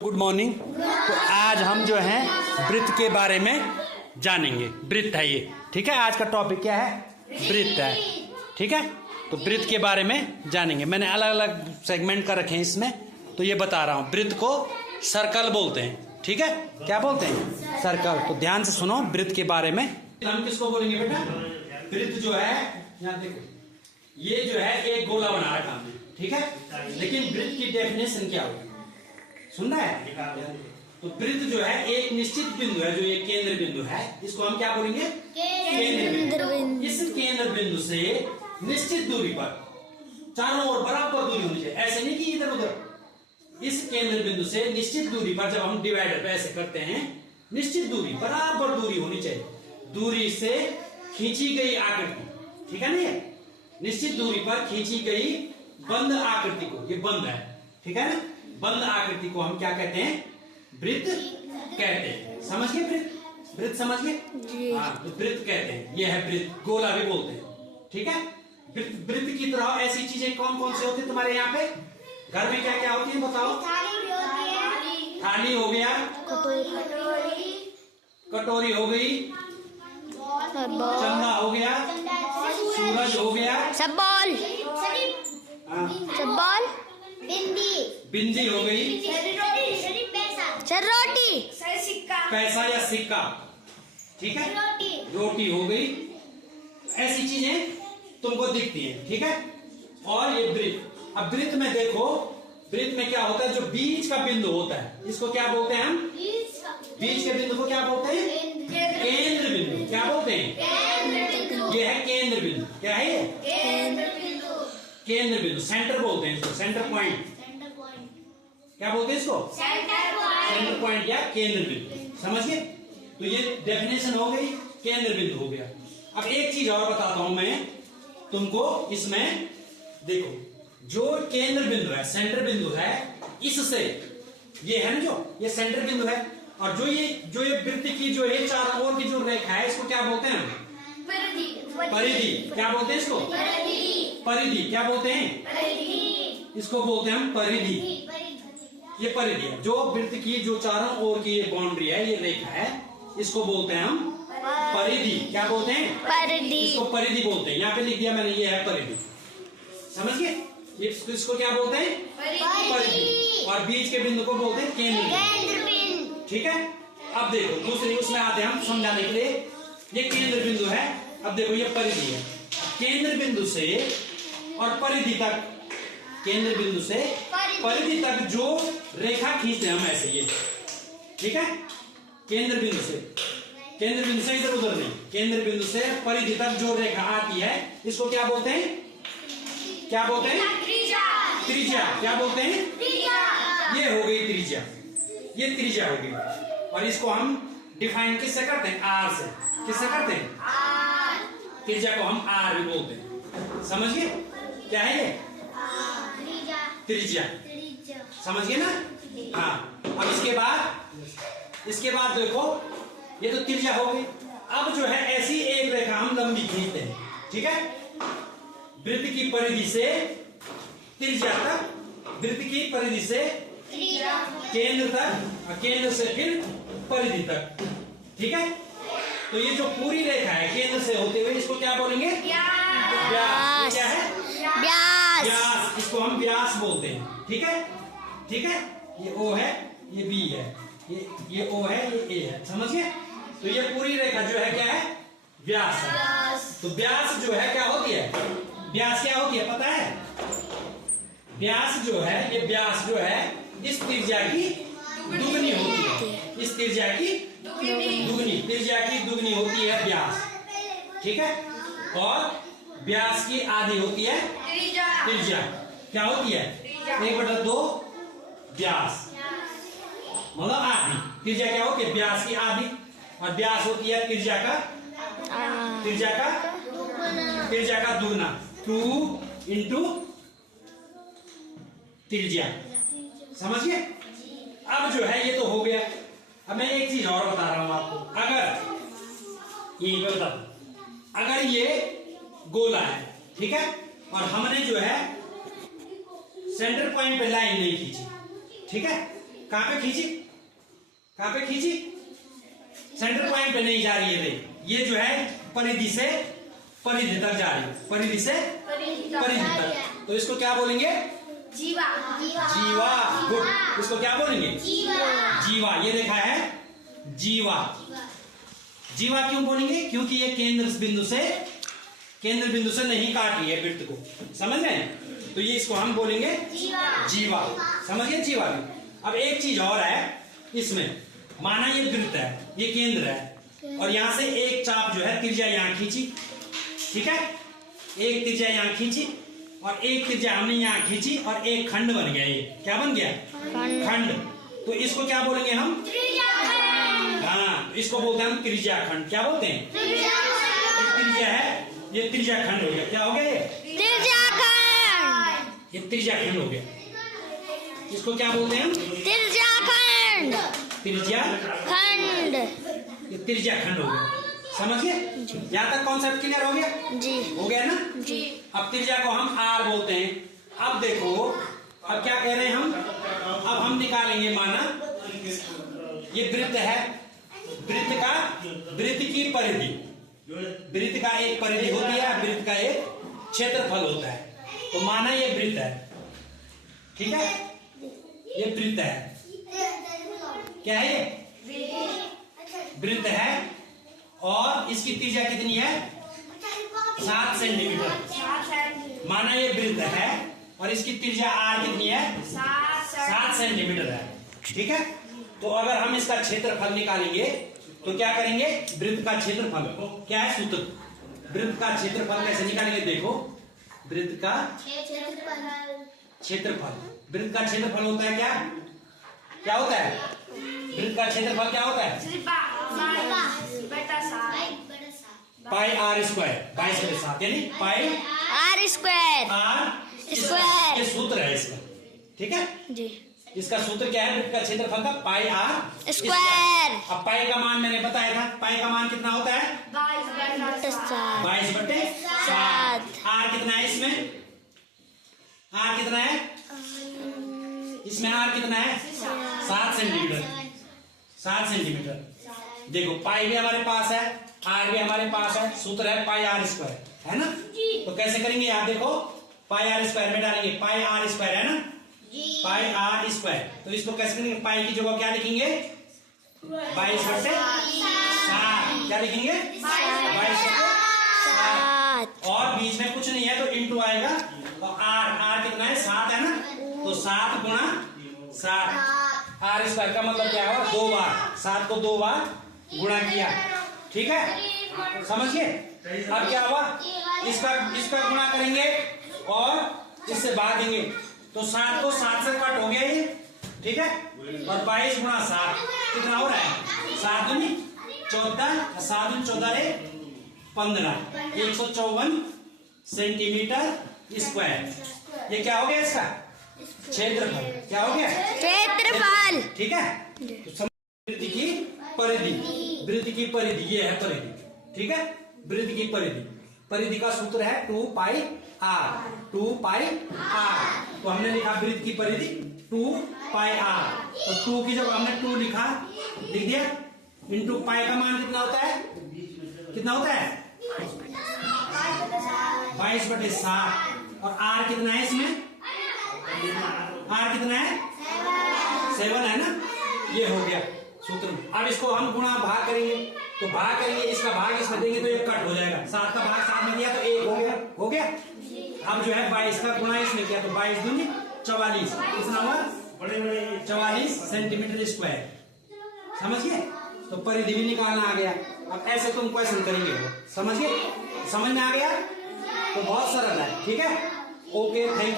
Good morning. तो आज हम जो है वृत्त के बारे में जानेंगे। वृत्त है ये, ठीक है। आज का टॉपिक क्या है? वृत्त है, ठीक है। तो वृत्त के बारे में जानेंगे। मैंने अलग अलग सेगमेंट कर रखे हैं इसमें, तो ये बता रहा हूँ। वृत्त को सर्कल बोलते हैं, ठीक है। क्या बोलते हैं? सर्कल। तो ध्यान से सुनो वृत्त के बारे में। हम किसको बोलेंगे बेटा? वृत्त जो है, यहाँ देखो, ये जो है एक गोला बना रखा हमने, ठीक है। लेकिन वृत्त की डेफिनेशन क्या होगी? सुनना है। तो वृत्त जो है एक निश्चित बिंदु है, जो एक केंद्र बिंदु है, इसको हम क्या बोलेंगे? केंद्र बिंदु। इस केंद्र बिंदु से निश्चित दूरी पर चारों ओर बराबर दूरी होनी चाहिए। ऐसे नहीं कि इधर उधर। इस केंद्र बिंदु से निश्चित दूरी पर, जब हम डिवाइडर पे ऐसे करते हैं, निश्चित दूरी, बराबर दूरी होनी चाहिए। दूरी से खींची गई आकृति, ठीक है ना। निश्चित दूरी पर खींची गई बंद आकृति को, ये बंद है, ठीक है ना। बंद आकृति को हम क्या कहते हैं? वृत्त कहते हैं। समझ गए? वृत्त, वृत्त समझ गए? हाँ, तो वृत्त कहते हैं। ये है वृत्त, गोला भी बोलते हैं, ठीक है। वृत्त की तरह ऐसी चीजें कौन कौन सी होती है तुम्हारे यहाँ पे? घर में क्या क्या होती है बताओ? थाली हो गया, कटोरी हो गई, चंदा हो गया, सूरज हो गया, सबॉल, सबॉल, बिंदी हो गई, रोटी, पैसा या सिक्का, ठीक है। रोटी हो गई। ऐसी चीजें तुमको दिखती हैं, ठीक है। और ये वृत्त। अब वृत्त में देखो, वृत्त में क्या होता है? जो बीच का बिंदु होता है, इसको क्या बोलते हैं हम? बीच के बिंदु को क्या बोलते हैं? केंद्र बिंदु। क्या बोलते हैं? ये है केंद्र बिंदु। क्या है ये? केंद्र बिंदु, सेंटर बोलते हैं इसको, सेंटर पॉइंट। क्या बोलते हैं इसको? सेंटर पॉइंट या केंद्र बिंदु। समझ गए? तो ये डेफिनेशन हो गई, केंद्र बिंदु हो गया। अब एक चीज और बताता हूं मैं तुमको। इसमें देखो, जो केंद्र बिंदु है, सेंटर बिंदु है, इससे ये है ना, जो ये सेंटर बिंदु है, और जो ये वृत्त की जो है चारों ओर की जो रेखा है, इसको क्या बोलते हैं? परिधि। क्या बोलते हैं इसको? परिधि। क्या बोलते हैं? इसको बोलते हैं हम परिधि। ये परिधि है, जो वृत्त की जो चारों ओर की ये बाउंड्री है, ये रेखा है, इसको बोलते हैं हम परिधि। क्या बोलते हैं? परिधि। इसको परिधि बोलते हैं। यहाँ पे लिख दिया मैंने, ये है परिधि। समझ गए? इसको क्या बोलते हैं? परिधि। और बीच के बिंदु को बोलते हैं केंद्र बिंदु, ठीक है। अब देखो दूसरी, उसमें आते हैं हम समझाने के लिए। ये केंद्र बिंदु है। अब देखो, ये परिधि है। केंद्र बिंदु से और परिधि तक, केंद्र बिंदु से परिधि तक जो रेखा खींचते हैं हम ऐसे, ये, ठीक है। केंद्र बिंदु से इधर उधर नहीं, केंद्र बिंदु से परिधि तक जो रेखा आती है, इसको क्या बोलते हैं? क्या बोलते हैं? त्रिज्या। क्या बोलते हैं? ये हो गई त्रिज्या, ये त्रिज्या हो गई। और इसको हम डिफाइन किससे करते हैं? आर से। किससे करते हैं? त्रिज्या को हम आर भी बोलते हैं। समझ गए? क्या है ये? त्रिज्या। समझ गए ना? हाँ। अब इसके बाद देखो, ये तो त्रिज्या हो गई। अब जो है ऐसी एक रेखा हम लंबी खींचते हैं, ठीक है। वृत्त की परिधि से त्रिज्या तक, वृत्त की परिधि से केंद्र तक, और केंद्र से फिर परिधि तक, ठीक है। तो ये जो पूरी रेखा है केंद्र से होते हुए, इसको क्या बोलेंगे? व्यास। क्या है? व्यास। इसको हम व्यास बोलते हैं, ठीक है, ठीक है। ये O है, ये B है, ये O है, ये A है। समझ गए? तो ये पूरी रेखा जो है क्या है? व्यास है। तो व्यास जो है क्या होती है? व्यास क्या होती है पता है? व्यास जो है, ये व्यास जो है इस त्रिज्या की दुगनी होती है। इस त्रिज्या की दुगनी, त्रिज्या की दुगनी होती है व्यास, ठीक है। और व्यास की आधी होती है त्रिज्या। क्या होती है? 1/2 व्यास, मतलब आधी। त्रिज्या क्या होती है? व्यास की आधी। और व्यास होती है त्रिज्या का दुगना। 2 इंटू त्रिज्या। समझ गए? अब जो है ये तो हो गया। अब मैं एक चीज और बता रहा हूं आपको। अगर यही बता, अगर ये गोला है, ठीक है, और हमने जो है सेंटर पॉइंट पे लाइन नहीं खींची, ठीक है। कहां पे खींची, कहां पे खींची, सेंटर पॉइंट पे नहीं जा रही है भाई, ये जो है परिधि से परिधि तक जा रही है, परिधि से परिधि तक। तो इसको क्या बोलेंगे, जीवा। जीवा। गुड, इसको क्या बोलेंगे, जीवा। ये देखा है जीवा। जीवा क्यों बोलेंगे, क्योंकि ये केंद्र बिंदु से नहीं काट रही है वृत्त को, समझ रहे हैं, तो ये इसको हम बोलेंगे जीवा। समझिए जीवा भी। अब एक चीज और है इसमें, माना ये वृत्त है, ये केंद्र है, और यहां से एक चाप जो है त्रिज्या यहां खींची, ठीक है, एक त्रिज्या यहां खींची और एक त्रिज्या हमने यहां खींची और एक खंड बन गया। ये क्या बन गया, खंड। तो इसको क्या बोलेंगे हम, हाँ, इसको बोलते हैं हम त्रिज्या खंड। क्या बोलते हैं, एक त्रिज्या है, ये त्रिज्या खंड हो गया। क्या हो गया, ये त्रिज्या खंड हो गया। इसको क्या बोलते हैं हम, त्रिज्या खंड। ये त्रिज्या खंड हो गया, समझिए। यहाँ तक कॉन्सेप्ट क्लियर हो गया जी, हो गया ना जी। अब त्रिज्या को हम आर बोलते हैं। अब देखो, अब क्या कह रहे हैं हम, अब हम निकालेंगे, माना ये वृत्त है, वृत्त की परिधि, वृत्त का एक परिधि होती है, वृत्त का एक क्षेत्रफल होता है। तो माना ये वृत्त है, ठीक है, ये वृत्त है, क्या है ये वृत्त है, और इसकी त्रिज्या कितनी है, 7 सेंटीमीटर। माना ये वृत्त है और इसकी त्रिज्या आर कितनी है, 7 सेंटीमीटर है, ठीक है। तो अगर हम इसका क्षेत्रफल निकालेंगे तो क्या करेंगे, वृत्त का क्षेत्रफल क्या है, सूत्र, वृत्त का क्षेत्रफल कैसे निकालेंगे, देखो, वृत्त का क्षेत्रफल, वृत्त का क्षेत्रफल होता है क्या होता है, वृत्त का क्षेत्रफल क्या होता है, पाई आर स्क्वायर, 22/7, यानी पाई आर स्क्वायर, ये सूत्र है इसका, ठीक है जी। इसका सूत्र क्या है, वृत्त का क्षेत्रफल का पाई आर स्क्वायर। अब पाई का मान मैंने बताया था, पाई का मान कितना होता है, 22/7। आर कितना है इसमें, आर कितना है इसमें, आर कितना है, 7 सेंटीमीटर, 7 सेंटीमीटर। देखो पाई भी हमारे पास है, आर भी हमारे पास है, सूत्र है पाई आर स्क्वायर, है ना। तो कैसे करेंगे, आप देखो, पाई आर स्क्वायर में डालेंगे, पाई आर स्क्वायर है ना, पाई आर स्क्वायर। तो इसको कैसे करेंगे, पाई की जगह क्या लिखेंगे, 22/7, क्या लिखेंगे, 22/7, और बीच में कुछ नहीं है तो इंटू आएगा, तो आर कितना है, 7 है ना, तो 7 × 7 आर स्क्वायर का मतलब क्या हुआ, 2 बार, 7 को 2 बार गुणा किया, ठीक है, समझिए। अब क्या हुआ, इसका गुणा करेंगे और इससे भाग देंगे, तो 7 को 7 से कट हो गया ये, ठीक है, और 22 × 7 कितना हो रहा है, 7 दूनी 14, 7 दूनी 14 रे 15, 154 सेंटीमीटर स्क्वायर। ये क्या हो गया, इसका क्षेत्रफल, क्या हो गया, क्षेत्रफल, ठीक है। तो वृत्त की परिधि, वृत्त की परिधि, ये है परिधि, ठीक है, वृत्त की परिधि, परिधि का सूत्र है 2 पाई आर, 2 पाई आर। तो हमने लिखा वृत्त की परिधि 2 पाई आर, तो 2 की जगह हमने 2 लिख दिया, इंटू पाई का मान कितना होता है, कितना होता है, 22/7, और आर कितना है इसमें, आर कितना है, 7 है ना, ये हो गया सूत्र। अब इसको हम गुणा भाग करेंगे, तो भाग करेंगे, इसका भाग इसमें देंगे तो ये कट हो जाएगा, 7 का भाग 7 में दिया तो 1 हो गया। अब जो है 22 का गुणा इसमें किया तो 22 दूनी 44, कितना हुआ, 44 सेंटीमीटर स्क्वायर, समझिए। तो परिधि भी निकालना आ गया। अब ऐसे तुम क्वेश्चन करेंगे, समझिए, समझ में आ गया, तो बहुत सरल है, ठीक है, ओके, थैंक यू।